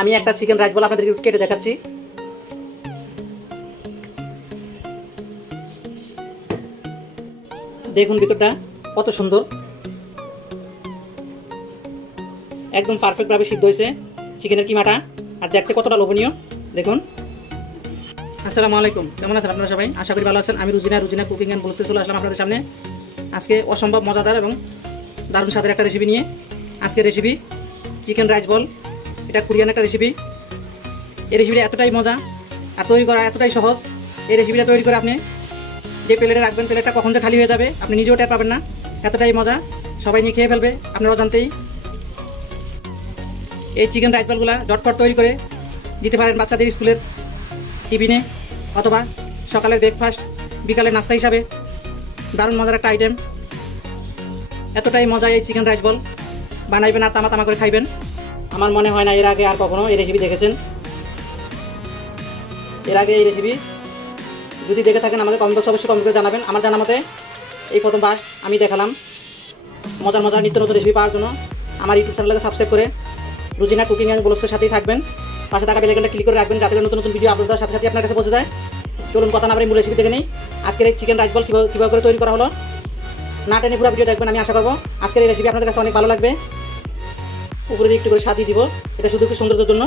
আমি একটা chicken rice বল আপনাদেরকে কেটে দেখাচ্ছি। দেখুন ভিতরটা কত সুন্দর, একদম পারফেক্ট ভাবে সিদ্ধ হয়েছে চিকেনের কিমাটা, আর দেখতে কতটা লোভনীয় দেখুন। আসসালামু আলাইকুম, কেমন আছেন আপনারা সবাই? আশা করি ভালো আছেন। আমি রুজিনা কুকিং অ্যান্ড ব্লগে চলে আসলাম আপনাদের সামনে আজকে অসম্ভব মজাদার এবং দারুণ স্বাদের একটা রেসিপি নিয়ে। আজকে রেসিপি চিকেন রাইস বল। এটা কোরিয়ান একটা রেসিপি। এই রেসিপিটা এতটাই মজা আর তৈরি করা এতটাই সহজ। এই রেসিপিটা তৈরি করে আপনি যে প্লেটে রাখবেন, প্লেটটা কখন যে খালি হয়ে যাবে আপনি নিজেও টের পাবেন না, এতটাই মজা। সবাই নিয়ে খেয়ে ফেলবে আপনার অজান্তেই। এই চিকেন রাইস বলগুলা ঝটপট তৈরি করে দিতে পারেন বাচ্চাদের স্কুলের টিফিনে, অথবা সকালের ব্রেকফাস্ট, বিকালের নাস্তা হিসাবে। দারুণ মজার একটা আইটেম। এতটাই মজা এই চিকেন রাইস বল, বানাইবেন আর তামা করে খাইবেন। আমার মনে হয় না এর আগে আর কখনো এই রেসিপি দেখেছেন। এর আগে এই রেসিপি যদি দেখে থাকেন আমাকে কমেন্ট বক্সে অবশ্যই কমেন্ট করে জানাবেন। আমার জানা মতে এই প্রথম ফার্স্ট আমি দেখালাম। মজার নিত্য নতুন রেসিপি পাওয়ার জন্য আমার ইউটিউব চ্যানেলকে সাবস্ক্রাইব করে রুজিনা কুকিং অ্যান্ড ব্লগসের সাথেই থাকবেন। পাশে থাকা বেল আইকনটা ক্লিক করে রাখবেন যাতে নতুন নতুন ভিডিও আপলোড করার সাথে সাথে আপনার কাছে পৌঁছে যায়। চলুন কথা না বলে মূল রেসিপি দেখে নেই। আজকের এই চিকেন রাইস বল কীভাবে করে তৈরি করা হলো, না টেনে পুরো ভিডিও দেখবেন। আমি আশা করবো আজকের এই রেসিপি আপনাদের কাছে অনেক ভালো লাগবে। উপরে দিয়ে একটু করে সাজিয়ে দিব, এটা শুধু একটু সৌন্দর্যের জন্য।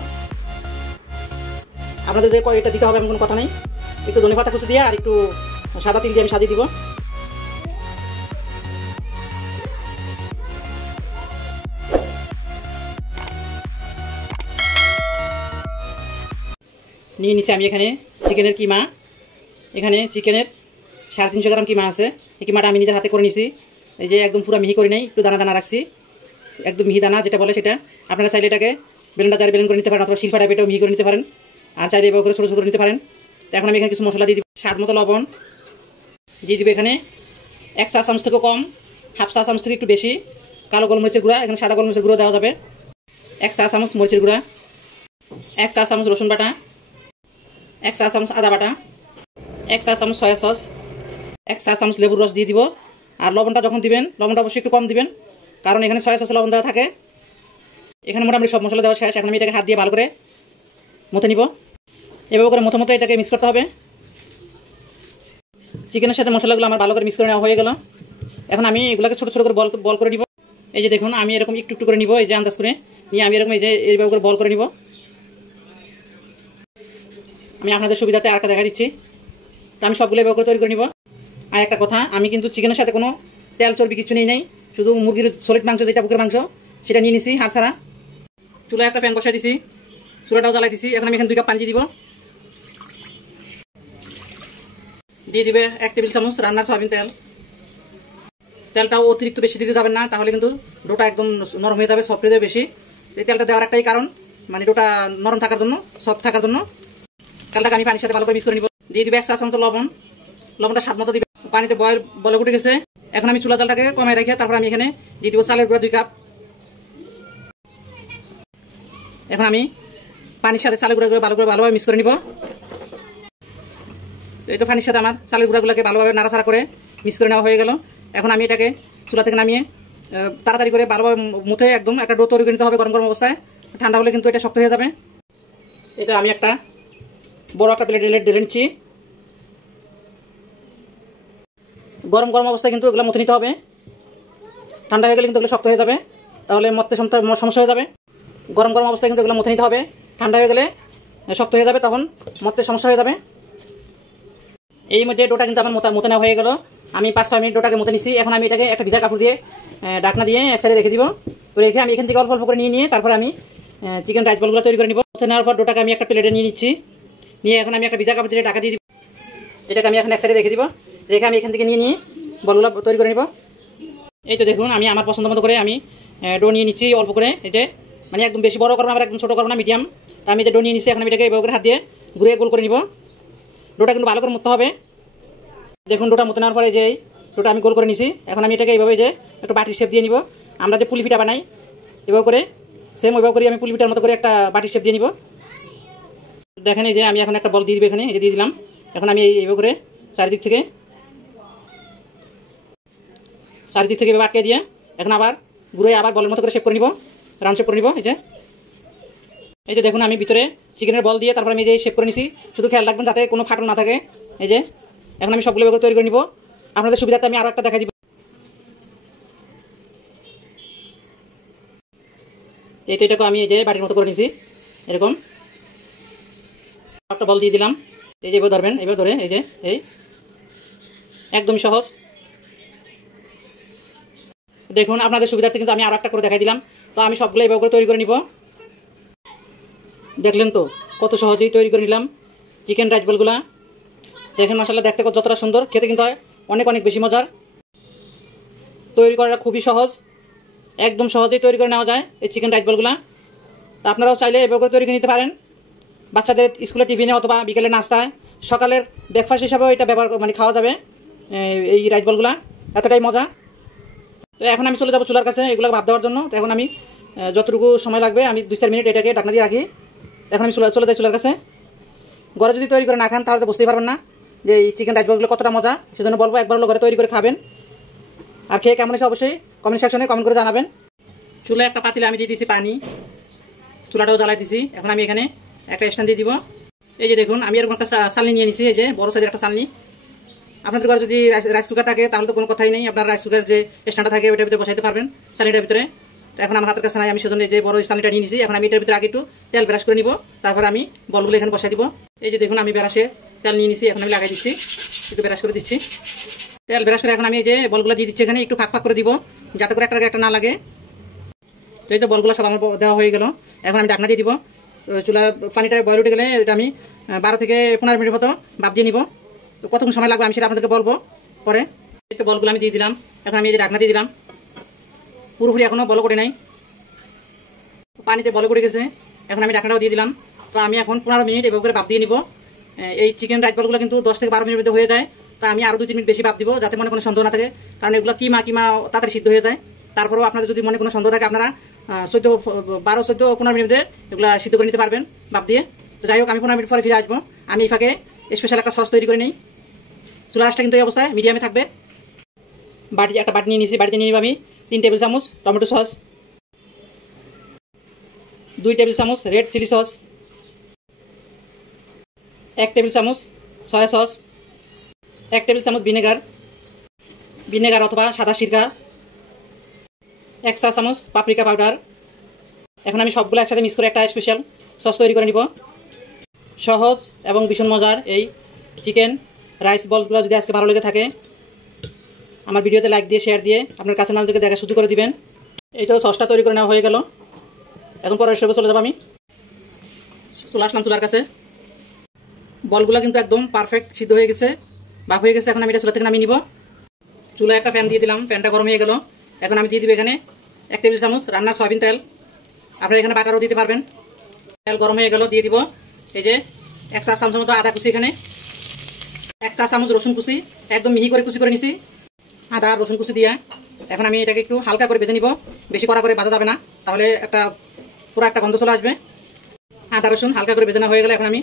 আপনাদের যে এটা দিতে হবে এমন কোনো কথা নেই। একটু ধনেপাতা কুচি দিয়ে আর একটু সাদা তিল দিয়ে আমি সাজিয়ে দিব। নিয়ে নিচ্ছি আমি এখানে চিকেনের কিমা। এখানে চিকেনের 350 গ্রাম কিমা আছে। এই কিমাটা আমি নিজের হাতে করে নিছি। এই যে একদম পুরো মিহি করে নেই, একটু দানা দানা রাখছি, একদম মিহি দানা যেটা বলে সেটা। আপনারা চাইলে এটাকে ব্লেন্ডার জারে ব্লেন্ড করে নিতে পারেন, অথবা শিলপাটা বেটেও মিহি করে নিতে পারেন, আর চাইলে এভাবে করে ছোটো ছোটো করে নিতে পারেন। এখন আমি এখানে কিছু মশলা দিয়ে দিব। স্বাদ মতো লবণ দিয়ে দিব এখানে 1 চা চামচ থেকে কম, 1/2 চা চামচ থেকে একটু বেশি কালো গোলমরিচের গুঁড়া। এখানে সাদা গোলমরিচের গুঁড়ো দেওয়া যাবে। 1 চা চামচ মরিচের গুঁড়া, 1 চা চামচ রসুন বাটা, 1 চা চামচ আদা বাটা, 1 চা চামচ সয়া সস, 1 চা চামচ লেবুর রস দিয়ে দিব। আর লবণটা যখন দিবেন, লবণটা অবশ্যই একটু কম দিবেন, কারণ এখানে সয়া সসে লবণ দেওয়া থাকে। এখানে মোটামুটি সব মশলা দেওয়া শেষ। এখন আমি এটাকে হাত দিয়ে ভালো করে মথে নিব। এভাবে করে মথে এটাকে মিক্স করতে হবে। চিকেনের সাথে মশলাগুলো আমার ভালো করে মিক্স করে নেওয়া হয়ে গেল। এখন আমি এগুলোকে ছোটো ছোটো করে বল করে নিব। এই যে দেখুন আমি এরকম একটু করে নিব, এই যে আন্দাজ করে নিয়ে আমি এরকম এইভাবে করে বল করে নিব। আমি আপনাদের সুবিধাতে আরেকটা দেখা দিচ্ছি। তো আমি সবগুলো এভাবে করে তৈরি করে নিব। আর একটা কথা, আমি কিন্তু চিকেনের সাথে কোনো তেল চর্বি কিছু নেই, শুধু মুরগির সলিড মাংস, যেটা বুকের মাংস, সেটা নিয়ে নিছি হাড় ছাড়া। চুলায় একটা প্যান বসাই দিছি, চুলাটাও জ্বালাই দিছি। এখন আমি এখানে 2 কাপ পানি দিয়ে দিব। দিয়ে দিবে 1 টেবিল চামচ রান্নার সয়াবিন তেল। তেলটাও অতিরিক্ত বেশি দিতে যাবেন না, তাহলে কিন্তু ডোটা একদম নরম হয়ে যাবে, সফট হয়ে যাবে বেশি। এই তেলটা দেওয়ার একটাই কারণ, মানে ডোটা নরম থাকার জন্য, সফট থাকার জন্য। তেলটাকে আমি পানির সাথে ভালো করে মিক্স করে নিব। দিয়ে দিবে 1 চা চামচ লবণ। লবণটা স্বাদ মতো দিবে। পানিতে বলে উঠে গেছে। এখন আমি চুলা জালটাকে কমে রেখে তারপর আমি এখানে দিয়ে দিব চালের গুঁড়া 2 কাপ। এখন আমি পানির সাথে চালের গুঁড়া ভালোভাবে মিক্স করে নিব। এই তো পানির সাথে আমার চালের গুঁড়াগুলোকে ভালোভাবে নাড়াচাড়া করে মিক্স করে নেওয়া হয়ে গেল। এখন আমি এটাকে চুলা থেকে নামিয়ে তাড়াতাড়ি করে ভালোভাবে মুথে একদম একটা ডো তৈরি করে নিতে হবে গরম অবস্থায়। ঠান্ডা হলে কিন্তু এটা শক্ত হয়ে যাবে। এটা আমি একটা বড় একটা প্লেট ঢেলে নিচ্ছি। গরম অবস্থায় কিন্তু এগুলো মুথে নিতে হবে। ঠান্ডা হয়ে গেলে কিন্তু এগুলো শক্ত হয়ে যাবে, তাহলে মরতে সমস্যা হয়ে যাবে। গরম অবস্থায় কিন্তু এগুলো মুথে নিতে হবে। ঠান্ডা হয়ে গেলে শক্ত হয়ে যাবে, তখন মরতে সমস্যা হয়ে যাবে। এই মধ্যে ডোটা কিন্তু আমার মুথে নেওয়া হয়ে গেল। আমি 5-6 মিনিট ডোটাকে মুথে নিচ্ছি। এখন আমি এটাকে একটা ভিজা কাপড় দিয়ে ঢাকনা দিয়ে এক সাইডে রেখে দিব। তো রেখে আমি এখান থেকে অল্প করে নিয়ে তারপরে আমি চিকেন রাইস বলগুলো তৈরি করে নিব। মুথে নেওয়ার পর ডোটাকে আমি একটা প্লেটে নিয়ে নিচ্ছি। নিয়ে এখন আমি একটা ভিজা কাপড় দিয়ে ঢাকা দিয়ে দিব। এটাকে আমি এখন এক সাইডে রেখে দিব। রেখে আমি এখান থেকে নিয়ে বলগুলো তৈরি করে নিব। এই তো দেখুন আমি আমার পছন্দ মতো করে আমি ডো নিয়ে নিচ্ছি অল্প করে। এটা মানে একদম বেশি বড় করবো না, আবার একদম ছোটো করবো না, মিডিয়াম। তো আমি এটা ডো নিয়ে নিচ্ছি। এখন আমি এটাকে এভাবে করে হাত দিয়ে ঘুরিয়ে গোল করে নিব। ডোটা কিন্তু ভালো করে মুছতে হবে। দেখুন ডোটা মুতে নেওয়ার পরে যে ডোটা আমি গোল করে নিছি। এখন আমি এটাকে এইভাবে যে একটু বাটির শেপ দিয়ে নিব। আমরা যে পুলি পিঠা বানাই এভাবে করে, সেম ওইভাবে করে আমি পুলি পিঠার মতো করে একটা বাটির শেপ দিয়ে নিব। দেখেন এই যে আমি এখন একটা বল দিয়ে দিব এখানে, এই যে দিয়ে দিলাম। এখন আমি এইভাবে করে চারিদিক থেকে এভাবে আটকে দিয়ে এখন আবার ঘুরে আবার বলের মতো করে শেপ করে নিব, রাউন্ড শেপ করে নিব। এই যে এই যে দেখুন আমি ভিতরে চিকেনের বল দিয়ে তারপর আমি এই যে শেপ করে নিছি। শুধু খেয়াল রাখবেন যাতে কোনো ফাটল না থাকে। এই যে এখন আমি সবগুলো তৈরি করে নিব। আপনাদের সুবিধাতে আমি আরও একটা দেখাই দিব। এই তো এটাকে আমি এই যে বাটির মতো করে নিছি। এরকম একটা বল দিয়ে দিলাম। এই যে এবার ধরবেন, এবার ধরে এই যে এই একদমই সহজ। দেখুন আপনাদের সুবিধার্থে কিন্তু আমি আরও একটা করে দেখাই দিলাম। তো আমি সবগুলো এভাবে করে তৈরি করে নিব। দেখলেন তো কত সহজেই তৈরি করে নিলাম চিকেন রাইস বলগুলা। দেখেন মাশাআল্লাহ দেখতে যতটা সুন্দর, খেতে কিন্তু হয় অনেক অনেক বেশি মজার। তৈরি করাটা খুবই সহজ, একদম সহজেই তৈরি করে নেওয়া যায় এই চিকেন রাইস বলগুলা। তা আপনারাও চাইলে এভাবে করে তৈরি করে নিতে পারেন। বাচ্চাদের স্কুলে টিফিনে অথবা বিকেলে নাস্তায়, সকালের ব্রেকফাস্ট হিসাবেও এটা ব্যবহার খাওয়া যাবে এই রাইস বলগুলা। এতটাই মজা। তো এখন আমি চলে যাবো চুলার কাছে এগুলো ভাপ দেওয়ার জন্য। তো এখন আমি যতটুকু সময় লাগবে আমি 2-4 মিনিট এটাকে ঢাকনা দিয়ে রাখি। এখন আমি চলে যাই চুলার কাছে। ঘরে যদি তৈরি করে না খান তাহলে তো বুঝতেই পারবেন না যে এই চিকেন রাইস বলগুলো কতটা মজা। সেজন্য বলবো একবার হলো ঘরে তৈরি করে খাবেন। আর খেয়ে কেমন এসে অবশ্যই কমেন্ট সেকশনে কমেন্ট করে জানাবেন। চুলায় একটা পাতিলে আমি দিয়ে দিয়েছি পানি, চুলাটাও জ্বালাই দিছি। এখন আমি এখানে একটা স্ট্যান্ড দিয়ে দিব। এই যে দেখুন আমি এরকম একটা চালনি নিয়ে নিছি, এই যে বড় সাইজের একটা চালনি। আপনাদের ঘরে যদি রাইস কুকার থাকে তাহলে তো কোনো কথাই নেই, আপনার রাইস কুকার যে স্ট্যান্ডটা থাকে ওইটার ভিতরে বসাইতে পারবেন চালনিটার ভিতরে। তো এখন আমার হাতের কাছে নাই, আমি সেজন্য যে বড় চালনিটা নিয়ে নিছি। এখন আমি এটার ভিতরে আগে একটু তেল ব্রাশ করে নিব, তারপর আমি বলগুলো এখানে বসাই দিব। এই যে দেখুন আমি ব্রাশে তেল নিয়ে নিছি, এখন আমি লাগাই দিচ্ছি, একটু ব্রাশ করে দিচ্ছি। তেল ব্রাশ করে এখন আমি এই যে বলগুলো দিয়ে দিচ্ছি, এখানে একটু ফাঁক ফাঁক করে দিব যাতে করে একটা না লাগে। তো এই তো বলগুলো সব আমার দেওয়া হয়ে গেল। এখন আমি ঢাকনা দিয়ে দিব। চুলা পানিটা বয়েল উঠে গেলে এটা আমি 12 থেকে 15 মিনিট মতো ভাপ দিয়ে নিব। তো কতক্ষণ সময় লাগবে আমি সেটা আপনাদেরকে বলবো পরে। এই তো বলগুলো আমি দিয়ে দিলাম। এখন আমি এই যে ঢাকনা দিয়ে দিলাম। পুরোপুরি এখনও বল করে নাই, পানিতে বল করে গেছে। এখন আমি ঢাকনাটাও দিয়ে দিলাম। তো আমি এখন 15 মিনিট এভাবে করে ভাপ দিয়ে নিব। এই চিকেন রাইস বলগুলো কিন্তু 10 থেকে 12 মিনিটের মধ্যে হয়ে যায়। তো আমি আরও 2-3 মিনিট বেশি ভাপ দিব যাতে মনে কোনো সন্দেহ না থাকে, কারণ এগুলো কিমা তাড়াতাড়ি সিদ্ধ হয়ে যায়। তারপরেও আপনাদের যদি মনে কোনো সন্দেহ থাকে আপনারা 12-15 মিনিটে এগুলো সিদ্ধ করে নিতে পারবেন ভাপ দিয়ে। তো যাই হোক আমি 15 মিনিট পরে ফিরে আসবো। আমি এই ফাঁকে স্পেশাল একটা সস তৈরি করে নিই। চুলা আঁচটা কিন্তু এই অবস্থায় মিডিয়ামে থাকবে। একটা বাটি নিয়ে নিয়েছি, বাটিতে নিয়ে নিব আমি 3 টেবিল চামচ টমেটো সস, 2 টেবিল চামচ রেড চিলি সস, 1 টেবিল চামচ সয়া সস, 1 টেবিল চামচ ভিনেগার অথবা সাদা সিরকা, 1 চা চামচ পাপরিকা পাউডার। এখন আমি সবগুলো একসাথে মিক্স করে একটা স্পেশাল সস তৈরি করে নিব। সহজ এবং ভীষণ মজার এই চিকেন রাইস বলগুলো যদি আজকে ভালো লেগে থাকে আমার ভিডিওতে লাইক দিয়ে শেয়ার দিয়ে আপনার কাছে মানুষদেরকে দেখা শুরু করে দিবেন। এইটাও সসটা তৈরি করে নেওয়া হয়ে গেল। এখন পরে সেভাবে চলে যাবো আমি। চলে আসলাম চুলার কাছে। বলগুলো কিন্তু একদম পারফেক্ট সিদ্ধ হয়ে গেছে, ভাপ হয়ে গেছে। এখন আমি এটা চুলা থেকে নামিয়ে নিব। চুলায় একটা ফ্যান দিয়ে দিলাম, ফ্যানটা গরম হয়ে গেল। এখন আমি দিয়ে দিব এখানে 1 টেবিল চামচ রান্নার সয়াবিন তেল। আপনারা এখানে বাটারও দিতে পারবেন। তেল গরম হয়ে গেল, দিয়ে দিব এই যে 1 চা চামচ মতো আদা কুচি, এখানে 1 চা চামচ রসুন কুচি, একদম মিহি করে কুচি করে নিছি আদা আর রসুন কুচি দিয়ে। এখন আমি এটাকে একটু হালকা করে ভেজে নিব, বেশি কড়া করে ভাজা যাবে না, তাহলে পুরো একটা গন্ধ চলে আসবে। আদা রসুন হালকা করে ভেজে নেওয়া হয়ে গেলে এখন আমি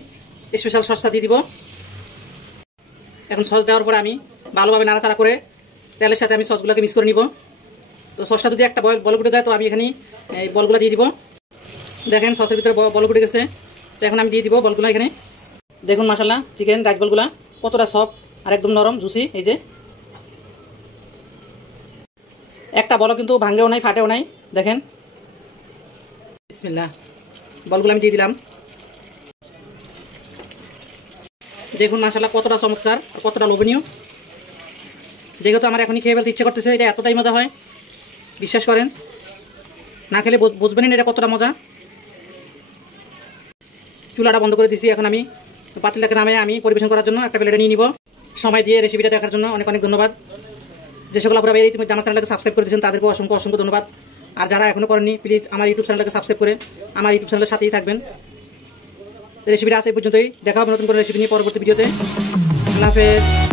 স্পেশাল সসটা দিয়ে দিব। এখন সস দেওয়ার পরে আমি ভালোভাবে নাড়াচাড়া করে তেলের সাথে আমি সসগুলোকে মিক্স করে নিব। তো সসটা যদি একটা বল ফুটে দেয় তো আমি এখানে এই বলগুলো দিয়ে দিব। দেখেন সসের ভিতরে বল ফুটে গেছে। তো এখন আমি দিয়ে দিব বলগুলো এখানে। দেখুন মাশাআল্লাহ চিকেন রাইস বলগুলো কতটা সফট আর একদম নরম জুসি। এই যে একটা বলও কিন্তু ভাঙেও নাই, ফাটেও নাই। দেখেন বিসমিল্লাহ, বলগুলো আমি দিয়ে দিলাম। দেখুন মাশাআল্লাহ কতটা চমৎকার আর কতটা লোভনীয়। যেহেতু আমার এখনই খেয়ে ফেলতে ইচ্ছে করতেছে, এটা এতটাই মজা হয় বিশ্বাস করেন, না খেলে বুঝবেন এটা কতটা মজা। চুলাটা বন্ধ করে দিয়েছি। এখন আমি পাতিলটাকে নামে আমি পরিবেশন করার জন্য একটা প্লেটে নিয়ে নিব। সময় দিয়ে রেসিপিটা দেখার জন্য অনেক অনেক ধন্যবাদ। যে সকল আপনারা ইতিমধ্যে আমার চ্যানেলকে সাবস্ক্রাইব করে দিয়েছেন তাদেরকে অসংখ্য অসংখ্য ধন্যবাদ। আর যারা এখনও করেননি প্লিজ আমার ইউটিউব চ্যানেলকে সাবস্ক্রাইব করে আমার ইউটিউব চ্যানেলের সাথেই থাকবেন। রেসিপিটা আছে এই পর্যন্তই। দেখা হবে নতুন করে রেসিপি নিয়ে পরবর্তী ভিডিওতে। আল্লাহ হাফেজ।